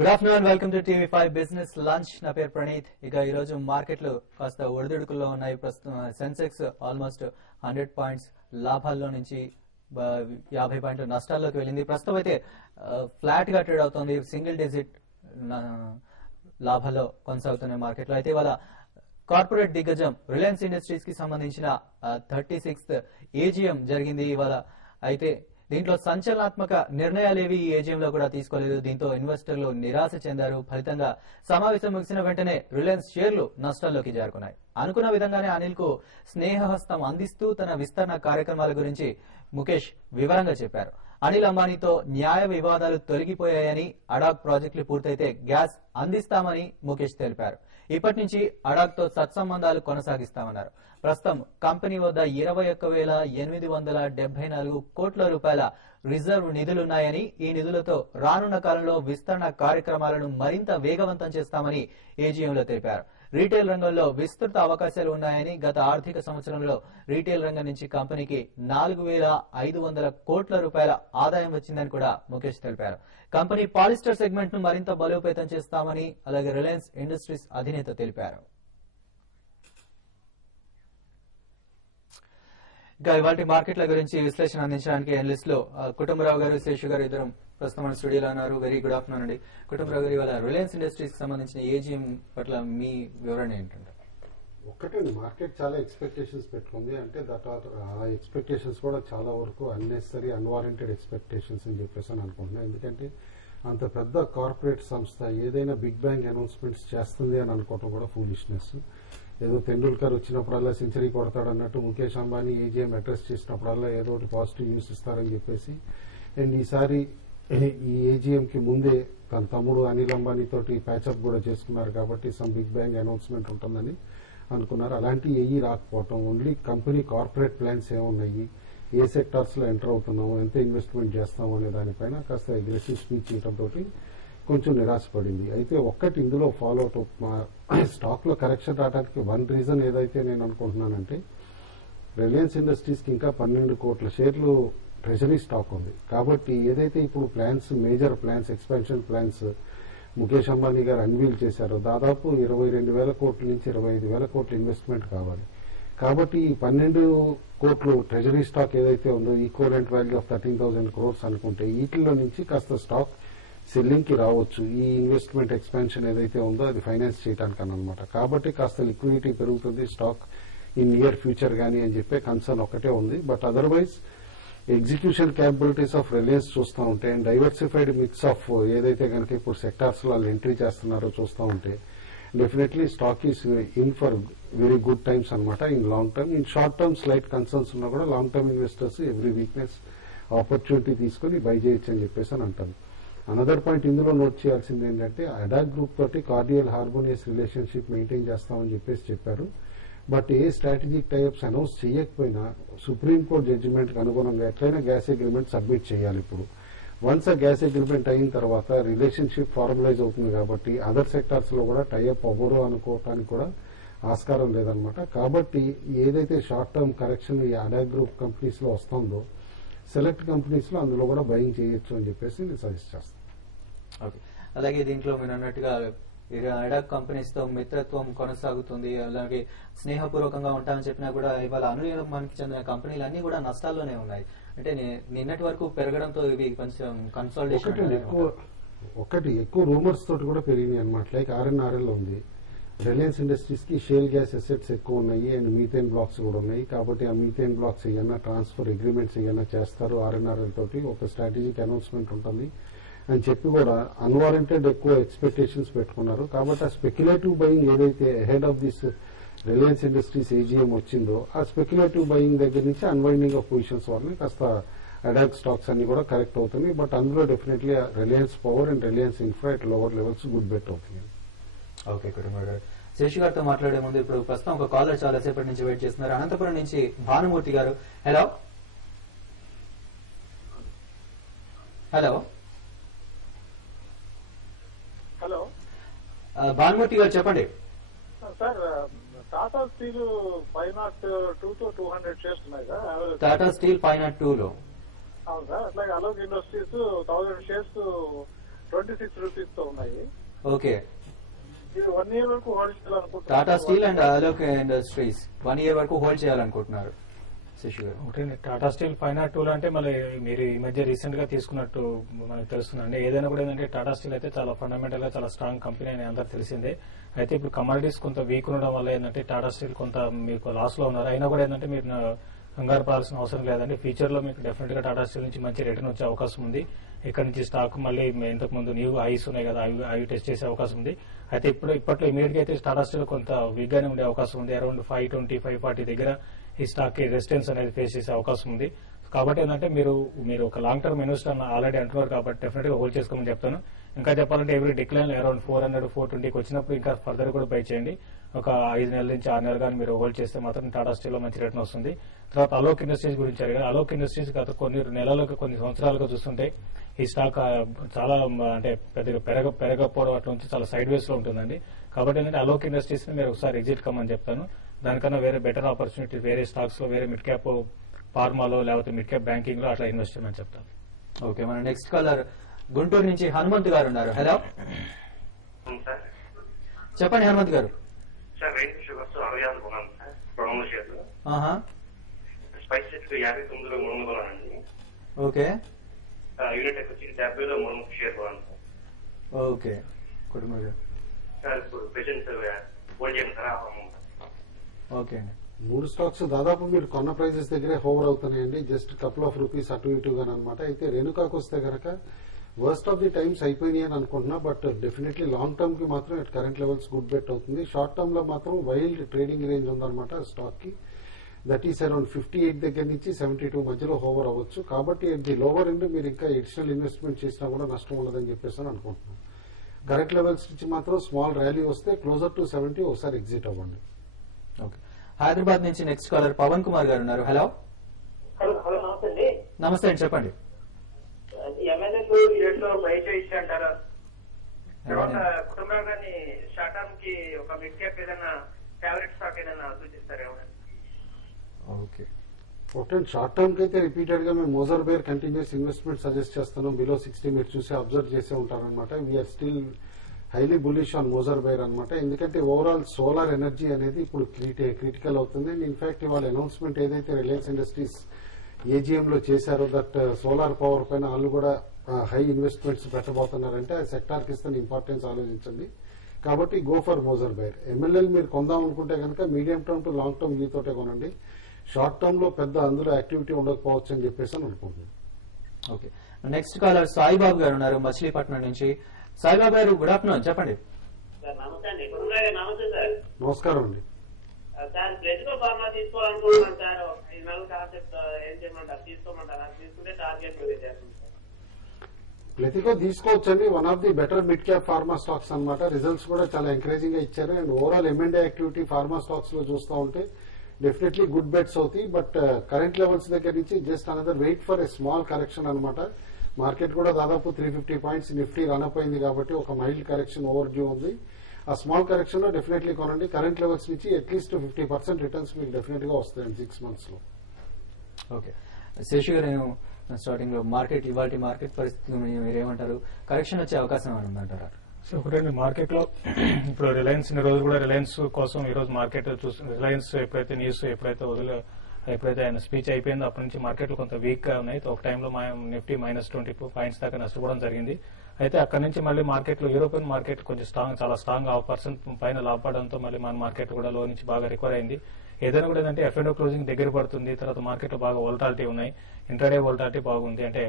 Good afternoon, welcome to TV5 business lunch. నా పేరు ప్రణీత్. ఇక ఈ రోజు మార్కెట్లు కాస్త ఒడిదుడుకుల్లో ఉన్నాయి. ప్రస్తుతం సెన్సెక్స్ ఆల్మోస్ట్ 100 పాయింట్స్ లాభాల్లో నుంచి 50 పాయింట్ల నష్టాల్లోకి వెళ్ళింది. ప్రస్తుతం అయితే ఫ్లాట్ గా ట్రేడ్ అవుతోంది. సింగిల్ డిజిట్ లాభాల్లో కొనసాగుతున్న మార్కెట్లో. అయితే ఇవాళ కార్పొరేట్ దిగ్గజం రిలయన్స్ ఇండస్ట్రీస్ కి సంబంధించిన 36th ఏజీఎం జరిగింది ఇవాళ. అయితే దీంట్లో సంచలనాత్మక నిర్ణయాలేవి ఈ ఏజీఎంలో కూడా తీసుకోలేదు. దీంతో ఇన్వెస్టర్లు నిరాశ చెందారు. ఫలితంగా సమావేశం ముగిసిన వెంటనే రిలయన్స్ షేర్లు నష్టాల్లోకి జారుకున్నాయి. అనుకున్న విధంగానే అనిల్ కు స్నేహహస్తం అందిస్తూ తన విస్తరణ కార్యక్రమాల గురించి ముఖేష్ వివరంగా చెప్పారు. అనిల్ అంబానీతో న్యాయ వివాదాలు తొలగిపోయాయని, అడాగ్ ప్రాజెక్టులు పూర్తయితే గ్యాస్ అందిస్తామని ముఖేష్ తెలిపారు. ఇప్పటి నుంచి అడాగ్ తో సత్సంబంధాలు కొనసాగిస్తామన్నారు. ప్రస్తుతం కంపెనీ వద్ద 21,874 కోట్ల రూపాయల రిజర్వ్ నిధులున్నాయని, ఈ నిధులతో రానున్న కాలంలో విస్తరణ కార్యక్రమాలను మరింత వేగవంతం చేస్తామని ఏజీఎంలో తెలిపారు. రీటైల్ రంగంలో విస్తృత అవకాశాలు ఉన్నాయని, గత ఆర్థిక సంవత్సరంలో రీటైల్ రంగం నుంచి కంపెనీకి 4,500 కోట్ల రూపాయల ఆదాయం వచ్చిందని కూడా ముఖేష్ తెలిపారు. కంపెనీ పాలిస్టర్ సెగ్మెంట్ ను మరింత బలోపేతం చేస్తామని, అలాగే రిలయన్స్ ఇండస్ట్రీస్ అధినేత తెలిపారు. ఇంకా ఇవాళ మార్కెట్ల గురించి విశ్లేషణ అందించడానికి ఎనలిస్ట్ లో కుటుంబరావు గారు, శేషు గారు ఇద్దరు ప్రస్తుతం మన స్టూడియోలో ఉన్నారు. వెరీ గుడ్ ఆఫ్టర్నూన్ అండి. కుటుంబరావు గారు, ఇవాళ రిలయన్స్ ఇండస్ట్రీస్ కి సంబంధించిన ఏజీఎం పట్ల మీ వివరణ ఏంటంటే? ఒక్కటండి, మార్కెట్ చాలా ఎక్స్పెక్టేషన్స్ పెట్టుకుంది. అంటే ఆ ఎక్స్పెక్టేషన్స్ కూడా చాలా వరకు అన్నెసరీ అన్వారంటెడ్ ఎక్స్పెక్టేషన్స్ అని చెప్పేసి అని అనుకుంటున్నాను. ఎందుకంటే అంత పెద్ద కార్పొరేట్ సంస్థ ఏదైనా బిగ్ బ్యాంగ్ అనౌన్స్మెంట్స్ చేస్తుంది అని అనుకోవటం కూడా ఫూలిష్నెస్. ఏదో తెండూల్కర్ వచ్చినప్పుడల్లా సెంచరీ కొడతాడు అన్నట్టు ముఖేష్ అంబానీ ఏజీఎం అడ్రస్ చేసినప్పుడల్లా ఏదో ఒకటి పాజిటివ్ న్యూస్ ఇస్తారని చెప్పేసి, అండ్ ఈసారి ఈ ఏజీఎం కి ముందే తన తమ్ముడు అనిల్ అంబానీ తోటి ప్యాచప్ కూడా చేసుకున్నారు కాబట్టి సమ్ బిగ్ బ్యాంగ్ అనౌన్స్మెంట్ ఉంటుందని అనుకున్నారు. అలాంటి ఏఈ రాకపోవటం, ఓన్లీ కంపెనీ కార్పొరేట్ ప్లాన్స్ ఏమున్నాయి, ఏ సెక్టార్స్ లో ఎంటర్ అవుతున్నాము, ఎంత ఇన్వెస్ట్మెంట్ చేస్తాము అనే దానిపైన కాస్త అగ్రెసివ్ స్పీచ్ ఇవ్వడంతో కొంచెం నిరాశపడింది. అయితే ఒక్కటి ఇందులో ఫాలో అవుట్ స్టాక్ లో కరెక్షన్ రావడానికి వన్ రీజన్ ఏదైతే నేను అనుకుంటున్నానంటే, రిలయన్స్ ఇండస్ట్రీస్ కి ఇంకా 12 కోట్ల షేర్లు ట్రెజరీ స్టాక్ ఉంది. కాబట్టి ఏదైతే ఇప్పుడు plans, major plans, expansion plans Mukesh Ambani గారు అన్వీల్ చేశారో, దాదాపు 22,000 కోట్ల నుంచి 25,000 కోట్ల ఇన్వెస్ట్మెంట్ కావాలి. కాబట్టి ఈ 12 కోట్లు ట్రెజరీ స్టాక్ ఏదైతే ఉందో, ఈక్వలెంట్ వాల్యూ ఆఫ్ 13,000 crores అనుకుంటే, వీటిలో నుంచి కాస్త స్టాక్ సెల్లింగ్ కి రావచ్చు. ఈ ఇన్వెస్ట్మెంట్ ఎక్స్పాన్షన్ ఏదైతే ఉందో అది ఫైనాన్స్ చేయడానికి అనమాట. కాబట్టి కాస్త లిక్విడిటీ పెరుగుతుంది స్టాక్ ఇన్ నియర్ ఫ్యూచర్ గానీ అని చెప్పే కన్సర్న్ ఒకటే ఉంది. But otherwise execution capabilities of Reliance చూస్తూ ఉంటే, అండ్ డైవర్సిఫైడ్ మిక్స్ ఆఫ్ ఏదైతే కనుక ఇప్పుడు సెక్టార్స్ లో వాళ్ళు ఎంట్రీ చేస్తున్నారో చూస్తూ ఉంటే, definitely stock is in for very good times అనమాట in long term. In short term slight concerns ఉన్నా కూడా long term investors every weakness opportunity తీసుకుని బై చేయొచ్చు అని చెప్పేసి అని అంటారు. అనదర్ పాయింట్ ఇందులో నోట్ చేయాల్సింది ఏంటంటే, అడాగ్ గ్రూప్ తోటి కార్డియల్ హార్మోనియస్ రిలేషన్షిప్ మెయింటైన్ చేస్తామని చెప్పారు. But A strategic types announce చేయకపోయినా సుప్రీంకోర్టు జడ్జిమెంట్ కి అనుగుణంగా ఎట్లయినా గ్యాస్ అగ్రిమెంట్ సబ్మిట్ చేయాలి. ఇప్పుడు వన్స్ ఆ గ్యాస్ అగ్రిమెంట్ అయిన తర్వాత రిలేషన్షిప్ ఫార్మలైజ్ అవుతుంది కాబట్టి అదర్ సెక్టార్స్ లో కూడా టైఅప్ అవ్వరు అనుకోవటానికి కూడా ఆస్కారం లేదనమాట. కాబట్టి ఏదైతే షార్ట్ టర్మ్ కరెక్షన్ ఈ అడాగ్ గ్రూప్ కంపెనీస్ లో వస్తుందో, సెలెక్ట్ కంపెనీస్ లో అందులో కూడా బయింగ్ చేయొచ్చు అని చెప్పేసి నేను సజెస్ట్ చేస్తాను. ఓకే, అలాగే దీంట్లో మీరు అన్నట్టుగా అడాగ్ కంపెనీస్ తో మిత్రత్వం కొనసాగుతుంది, అలాగే స్నేహపూర్వకంగా ఉంటామని చెప్పినా కూడా ఇవాళ అనునిర్మాణానికి చెందిన కంపెనీలు అన్ని కూడా నష్టాల్లోనే ఉన్నాయి. అంటే నిన్నటి వరకు పెరగడంతో ఇవి కొంచెం కన్సాలిడేషన్ ఎక్కువ రూమర్స్ తోటి కూడా పెరిగినాయి అనమాట. లైక్ RNRL ఉంది, రిలయన్స్ ఇండస్ట్రీస్ కి షేల్ గ్యాస్ అసెట్స్ ఎక్కువ ఉన్నాయి అండ్ మీథేన్ బ్లాక్స్ కూడా ఉన్నాయి. కాబట్టి ఆ మీథేన్ బ్లాక్స్ ఏమన్నా ట్రాన్స్ఫర్ అగ్రిమెంట్స్ ఏమన్నా చేస్తారు RNRL తోటి, ఒక స్ట్రాటజిక్ అనౌన్స్మెంట్ ఉంటుంది అని చెప్పి కూడా అన్వారంటెడ్ ఎక్కువ ఎక్స్పెక్టేషన్స్ పెట్టుకున్నారు. కాబట్టి ఆ స్పెక్యులేటివ్ బయింగ్ ఏదైతే ahead of this Reliance industries AGM వచ్చిందో, ఆ స్పెక్యులేటివ్ బయింగ్ దగ్గర నుంచి అన్వైండింగ్ ఆఫ్ పొజిషన్స్ వల్ల కాస్త అడాగ్ స్టాక్స్ అన్ని కూడా కరెక్ట్ అవుతుంది. బట్ అందులో definitely Reliance power and Reliance infra at lower levels good bet అవుతుంది. ఓకే, కుటుంబ గారు, శేషు గారితో మాట్లాడే ముందు ఇప్పుడు ప్రస్తుతం ఒక కాలర్ చాలా సేపటి నుంచి వెయిట్ చేస్తున్నారు. అనంతపురం నుంచి భానుమూర్తి గారు. హలో హలో హలో భానుమూర్తి గారు చెప్పండి. Sir, Tata steel 502 to 200 shares ఉన్నాయి సార్. టాటా స్టీల్ 502 లో. అవును సార్. అట్లాగే అలోక్ ఇండస్ట్రీస్ 1000 షేర్స్ 26 రూపీస్ తో ఉన్నాయి. ఓకే. ఇది 1 year వరకు హోల్డ్ చేయాలనుకుంటున్నారు. Tata steel and Alok industries 1 year వరకు హోల్డ్ చేయాలనుకుంటున్నారు శశి గారు. ఒకటి టాటా స్టీల్ 502 అంటే మళ్ళీ మీరు ఈ మధ్య రీసెంట్ గా తీసుకున్నట్టు మనకు తెలుస్తుందండి. ఏదైనా కూడా ఏంటంటే టాటా స్టీల్ అయితే చాలా ఫండమెంటల్ గా చాలా స్ట్రాంగ్ కంపెనీ అని అందరికి తెలిసిందే. అయితే ఇప్పుడు కమోడిటీస్ కొంత వీక్ ఉండడం వల్ల ఏంటంటే టాటా స్టీల్ కొంత మీకు లాస్ లో ఉన్నారు. అయినా కూడా ఏంటంటే మీరు కంగారు పడాల్సిన అవసరం లేదండి. ఫ్యూచర్ లో మీకు డెఫినెట్ గా టాటా స్టీల్ నుంచి మంచి రిటర్న్ వచ్చే అవకాశం ఉంది. ఇక్కడ నుంచి స్టాక్ మళ్ళీ ఇంతకు ముందు న్యూ హైస్ ఉన్నాయి కదా, అవి టెస్ట్ చేసే అవకాశం ఉంది. అయితే ఇప్పట్లో ఇమీడియట్ గా అయితే టాటా స్టీల్ కొంత వీక్ గానే ఉండే అవకాశం ఉంది. అరౌండ్ 520, 540 దగ్గర ఈ స్టాక్ కి రెసిస్టెన్స్ అనేది ఫేస్ చేసే అవకాశం ఉంది. కాబట్టి ఏంటంటే మీరు ఒక లాంగ్ టర్మ్ ఇన్వెస్టర్ ఆల్రెడీ అంటున్నారు కాబట్టి డెఫినెట్ గా హోల్డ్ చేసుకోమని చెప్తాను. ఇంకా చెప్పాలంటే ఎవ్రీ డిక్లైన్ అరౌండ్ 400, 420కి వచ్చినప్పుడు ఇంకా ఫర్దర్ కూడా బై చేయండి. ఒక 5 నెలల నుంచి 6 నెలలు కానీ మీరు హోల్డ్ చేస్తే మాత్రం టాటా స్టీల్ లో మంచి రిటర్న్ వస్తుంది. తర్వాత అలోక్ ఇండస్ట్రీస్ గురించి అడిగారు. అలోక్ ఇండస్ట్రీస్ గత కొన్ని నెలలుగా కొన్ని సంవత్సరాలుగా చూస్తుంటే ఈ స్టాక్ చాలా అంటే పెద్దగా పెరగకపోవడం అట్లా నుంచి చాలా సైడ్ వేస్ లో ఉంటుందండి. కాబట్టి ఏంటంటే అలోక్ ఇండస్ట్రీస్ ని మీరు ఒకసారి ఎగ్జిట్ కమ్మని చెప్తాను. దానికన్నా వేరే బెటర్ ఆపర్చునిటీ వేరే స్టాక్స్ లో వేరే మిడ్ క్యాప్ ఫార్మాలో లేకపోతే మిడ్ క్యాప్ బ్యాంకింగ్ లో అట్లా ఇన్వెస్ట్ చేయమని చెప్తాను. ఓకే, మన నెక్స్ట్ కాలర్ గుంటూరు నుంచి హనుమంత్ గారు ఉన్నారు. హలో, చెప్పండి హనుమంత్ గారు. సార్ రైతు షుగర్స్ 66 కొన్నాను సార్, 200 షేర్లు. స్పైసెస్ 59లో 300 కొన్నానండి. ఓకే. యూనిటెక్ వచ్చి 70లో 300 షేర్ కొన్నాను సార్. ఓకే, కుటుంబ సార్ ఇప్పుడు ప్రెసెంట్ హోల్డ్ చేయమంటారా? ఓకే అండి. 3 స్టాక్స్ దాదాపు మీరు కొన్న ప్రైజెస్ దగ్గరే హోవర్ అవుతున్నాయండి. జస్ట్ కపుల్ ఆఫ్ రూపీస్ అటు ఇటుగా అనమాట. అయితే రేణుకాకు వస్తే గనక వర్స్ట్ ఆఫ్ ది టైమ్స్ అయిపోయినాయి అని అనుకుంటున్నా. బట్ డెఫినెట్లీ లాంగ్ టర్మ్ కి మాత్రం at current levels good bet అవుతుంది. షార్ట్ టర్మ్ లో మాత్రం వైల్డ్ ట్రేడింగ్ రేంజ్ ఉందన్నమాట స్టాక్ కి. దట్ ఈస్ అరౌండ్ 58 దగ్గర నుంచి 72 మధ్యలో హోవర్ అవ్వచ్చు. కాబట్టి అట్ ది లోవర్ ఎండ్ మీరు ఇంకా ఎడిషనల్ ఇన్వెస్ట్మెంట్ చేసినా కూడా నష్టం ఉండదని చెప్పేసి అనుకుంటున్నాం. కరెంట్ లెవెల్స్ నుంచి మాత్రం స్మాల్ ర్యాలీ వస్తే క్లోజర్ టు 70 ఒకసారి ఎగ్జిట్ అవ్వండి. ఓకే, హైదరాబాద్ నుంచి నెక్స్ట్ కాలర్ పవన్ కుమార్ గారు ఉన్నారు. హలో. హలో నమస్తే అండి. నమస్తే అండి, చెప్పండి. ఎంఎన్ఎల్ రేట్లో బయట ఇచ్చాంటారా? తర్వాత కుటుంబం గారిని షార్ట్ టర్మ్ కి ఒక మిడ్ క్యాప్ ఏదైనా ఫేవరెట్ స్టాక్ ఏదైనా సూచిస్తారు ఏమన్నా? ఓకే, షార్ట్ టర్మ్ కి అయితే రిపీటెడ్ గా మేము Moser Baer continuous investment suggest చేస్తున్నాం. బిలో 60 మీరు చూసి అబ్జర్వ్ చేసే ఉంటారనమాట. We are still highly bullish on Moser Baer అనమాట. ఎందుకంటే ఓవరాల్ సోలార్ ఎనర్జీ అనేది ఇప్పుడు క్రిటికల్ అవుతుంది. ఇన్ఫాక్ట్ ఇవాళ అనౌన్స్మెంట్ ఏదైతే రిలయన్స్ ఇండస్ట్రీస్ ఏజీఎం లో చేశారో దట్ సోలార్ పవర్ పైన వాళ్ళు కూడా హై ఇన్వెస్ట్మెంట్స్ పెట్టబోతున్నారంటే ఆ సెక్టార్ కి ఇస్తున్న ఇంపార్టెన్స్ ఆలోచించండి. కాబట్టి గో ఫర్ మోజర్ బైర్. ఎంఎల్ఎల్ మీరు కొందాం అనుకుంటే కనుక medium term two long term view తోటే కొనండి. షార్ట్ టర్మ్ లో పెద్ద అందులో యాక్టివిటీ ఉండకపోవచ్చు అని చెప్పేసి అనుకుంటున్నాను. ఓకే, నెక్స్ట్ కాలర్ సాయిబాబు గారు ఉన్నారు మచిలీపట్నం నుంచి. సాయిబాబు గారు గుడ్ ఆఫ్టర్నూన్, చెప్పండి. నమస్తే అండి. నమస్తే సార్. నమస్కారం అండి. సార్ ప్లెతికో ఫార్మా తీసుకోవాలనుకుంటున్నాను సార్. 5 నెలల కాన్సెప్ట్ ఏం చేయమంటారు? తీసుకోమంటారా? తీసుకుంటే టార్గెట్ చేస్తాను. ప్లెతికో తీసుకోవచ్చండి. One of the better mid cap pharma stocks అనమాట. రిజల్ట్స్ కూడా చాలా ఎంకరేజింగ్ గా ఇచ్చారు. And overall M&A activity pharma stocks లో చూస్తూ ఉంటే డెఫినెట్లీ గుడ్ బెట్స్ అవుతాయి. బట్ కరెంట్ లెవెల్స్ దగ్గర నుంచి just another wait for a small correction అనమాట. మార్కెట్ కూడా దాదాపు 350 పాయింట్స్ నిఫ్టీ రన్ అప్ అయింది కాబట్టి ఒక మైల్డ్ కరెక్షన్ ఓవర్ డ్యూ ఉంది. ఆ స్మాల్ కరెక్షన్ లో డెఫినెట్లీ కొనండి. కరెంట్ లెవెల్స్ నుంచి అట్లీస్ట్ 50% రిటర్న్స్ మీకు డెఫినెట్ గా వస్తాయండి 6 months లో. ఓకే, శేషు గారు, నేను స్టార్టింగ్ లో ఇవాళ మార్కెట్ పరిస్థితి మీరేమంటారు? కరెక్షన్ వచ్చే అవకాశం ఉందంటారా? సో ఒకటండి, మార్కెట్ లో ఇప్పుడు రిలయన్స్ ఇన్ని రోజులు కూడా రిలయన్స్ కోసం ఈ రోజు మార్కెట్ చూస్తుంది. రిలయన్స్ ఎప్పుడైతే న్యూస్ ఎప్పుడైతే ఆయన స్పీచ్ అయిపోయిందో అప్పటి నుంచి మార్కెట్లు కొంత వీక్ గా ఉన్నాయి. ఒక టైంలో నిఫ్టీ -20 పాయింట్స్ దాకా నష్టపోవడం జరిగింది. అయితే అక్కడి నుంచి మళ్ళీ మార్కెట్లో యూరోపియన్ మార్కెట్ కొంచెం చాలా స్ట్రాంగ్ 0.5% పైన లాభపడడంతో మళ్ళీ మన మార్కెట్ కూడా లో నుంచి బాగా రికవర్ అయింది. ఏదైనా కూడా ఏంటంటే F&O క్లోజింగ్ దగ్గర పడుతుంది. తర్వాత మార్కెట్ లో బాగా వోల్టాలిటీ ఉన్నాయి. ఇంటర్డే వోల్టాలిటీ బాగుంది. అంటే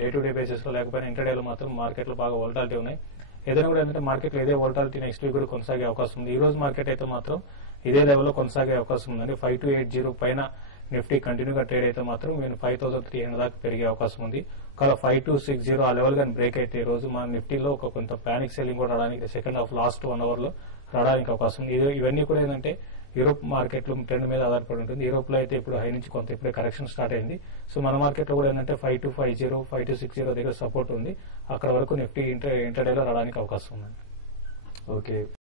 డే టు డే బేసిస్ లో లేకపోయినా ఇంటర్డేలో మాత్రం మార్కెట్ లో బాగా వోల్టాలిటీ ఉన్నాయి. ఏదైనా కూడా ఏంటంటే మార్కెట్ లో ఇదే వోల్టాలిటీ నెక్స్ట్ వీక్ కూడా కొనసాగే అవకాశం ఉంది. ఈ రోజు మార్కెట్ అయితే మాత్రం ఇదే లెవెల్లో కొనసాగే అవకాశం ఉందండి. 5280 పైన నిఫ్టీ కంటిన్యూగా ట్రేడ్ అయితే మాత్రం 5300 దాకా పెరిగే అవకాశం ఉంది. ఒకవేళ 5260 ఆ లెవెల్ కానీ బ్రేక్ అయితే ఈ రోజు మన నిఫ్టీలో కొంత పానిక్ సెల్లింగ్ కూడా రావడానికి సెకండ్ హాఫ్ లాస్ట్ 1 hour లో రావడానికి అవకాశం ఉంది. ఇవన్నీ కూడా ఏంటంటే యూరోప్ మార్కెట్ లో ట్రెండ్ మీద ఆధారపడి ఉంటుంది. యూరోప్ లో అయితే ఇప్పుడు హై నుంచి కొంత ఇప్పుడే కరెక్షన్ స్టార్ట్ అయింది. సో మన మార్కెట్ లో కూడా ఏంటంటే 5250 5260 దగ్గర సపోర్ట్ ఉంది. అక్కడ వరకు నిఫ్టీ ఇంటర్డేలో రావడానికి అవకాశం ఉందండి. ఓకే.